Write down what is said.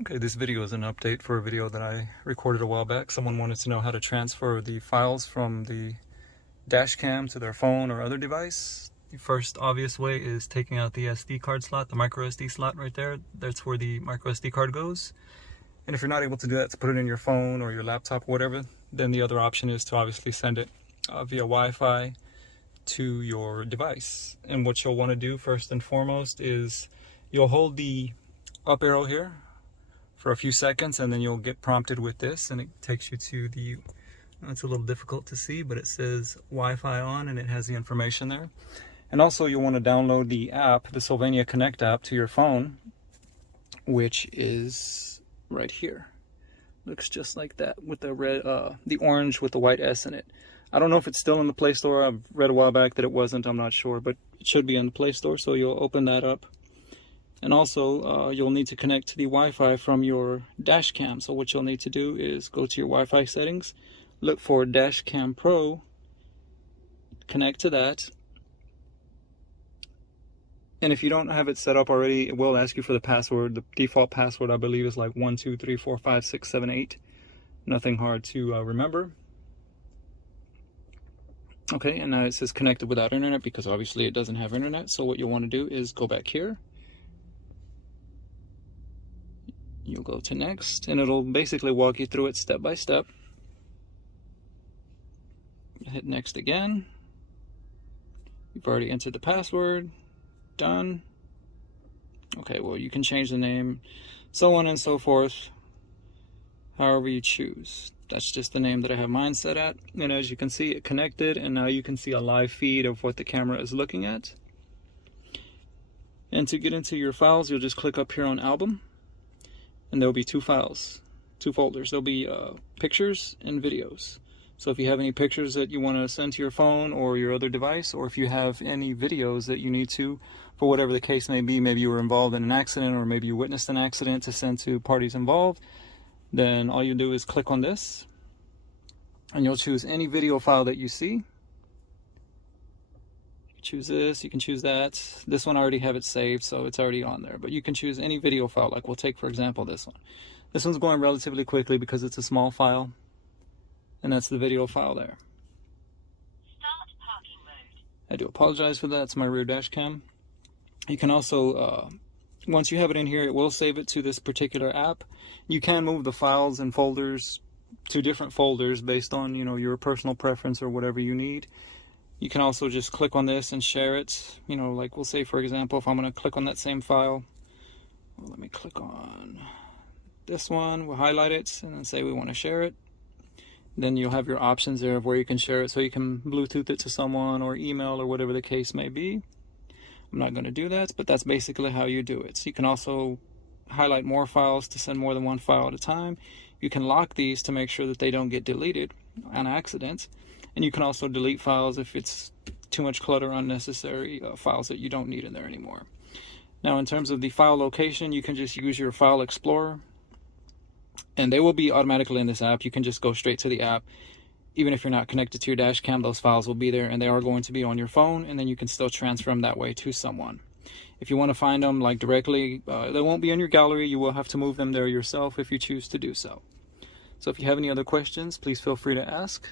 Okay, this video is an update for a video that I recorded a while back. Someone wanted to know how to transfer the files from the dash cam to their phone or other device. The first obvious way is taking out the SD card slot, the micro SD slot right there. That's where the micro SD card goes. And if you're not able to do that, to put it in your phone or your laptop or whatever, then the other option is to obviously send it via Wi-Fi to your device. And what you'll want to do first and foremost is you'll hold the up arrow here for a few seconds, and then you'll get prompted with this, and it takes you to the, it's a little difficult to see, but it says Wi-Fi on, and it has the information there. And also you'll want to download the app, the Sylvania Connect app, to your phone, which is right here. Looks just like that with the red, the orange with the white S in it. I don't know if it's still in the Play Store. I've read a while back that it wasn't. I'm not sure, but it should be in the Play Store. So you'll open that up. And also, you'll need to connect to the Wi-Fi from your dash cam. So what you'll need to do is go to your Wi-Fi settings, look for Dash Cam Pro, connect to that. And if you don't have it set up already, it will ask you for the password. The default password, I believe, is like 12345678. Nothing hard to remember. Okay, and now it says connected without internet because obviously it doesn't have internet. So what you'll want to do is go back here. You'll go to next, and it'll basically walk you through it step by step. Hit next again. You've already entered the password. Done. Okay, well, you can change the name, so on and so forth, however you choose. That's just the name that I have mine set at. And as you can see, it connected, and now you can see a live feed of what the camera is looking at. And to get into your files, you'll just click up here on Album. And there'll be two files, two folders. There'll be pictures and videos. So if you have any pictures that you want to send to your phone or your other device, or if you have any videos that you need to, for whatever the case may be, maybe you were involved in an accident or maybe you witnessed an accident to send to parties involved, then all you do is click on this and you'll choose any video file that you see. Choose this, you can choose that. This one I already have it saved, so it's already on there, but you can choose any video file. Like we'll take, for example, this one. This one's going relatively quickly because it's a small file, and that's the video file there. Start parking mode. I do apologize for that. It's my rear dash cam. You can also, once you have it in here, it will save it to this particular app. You can move the files and folders to different folders based on, you know, your personal preference or whatever you need. You can also just click on this and share it. You know, like we'll say, for example, if I'm going to click on that same file, well, let me click on this one, we'll highlight it and then say we want to share it. Then you'll have your options there of where you can share it, so you can Bluetooth it to someone or email or whatever the case may be. I'm not going to do that, but that's basically how you do it. So you can also highlight more files to send more than one file at a time. You can lock these to make sure that they don't get deleted on accident. And you can also delete files if it's too much clutter, unnecessary files that you don't need in there anymore. Now, in terms of the file location, you can just use your File Explorer, and they will be automatically in this app. You can just go straight to the app. Even if you're not connected to your dash cam, those files will be there, and they are going to be on your phone, and then you can still transfer them that way to someone. If you want to find them like directly, they won't be in your gallery. You will have to move them there yourself if you choose to do so. So if you have any other questions, please feel free to ask.